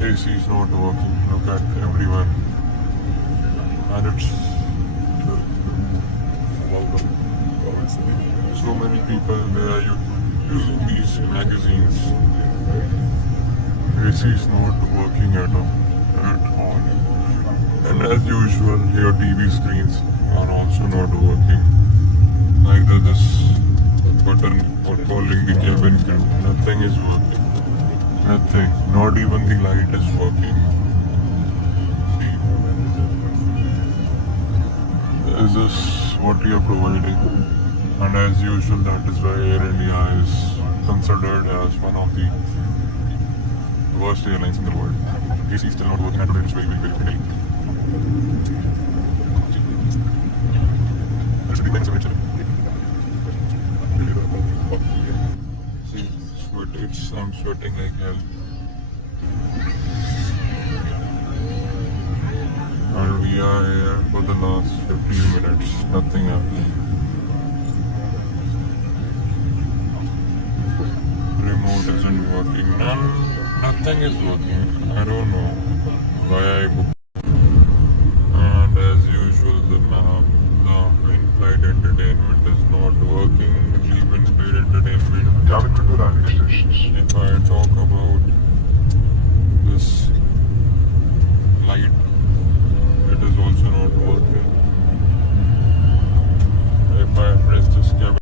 AC is not working. Look at everyone. And it's welcome. So many people they are using these magazines. AC is not working at all. And as usual, your TV screens are also not working. Neither this button for calling the cabin crew. Nothing is working. Nothing. Not even the light is working. See, this is what we are providing. And as usual, that is why Air India is considered as one of the worst airlines in the world. AC is still not working at all. It's very, very, very delayed. I'm sweating like hell. And we are here for the last 15 minutes. Nothing else. Remote isn't working. Nothing is working. I don't know why I booked. And as usual, the in-flight entertainment is not working. Even paid entertainment. If I talk about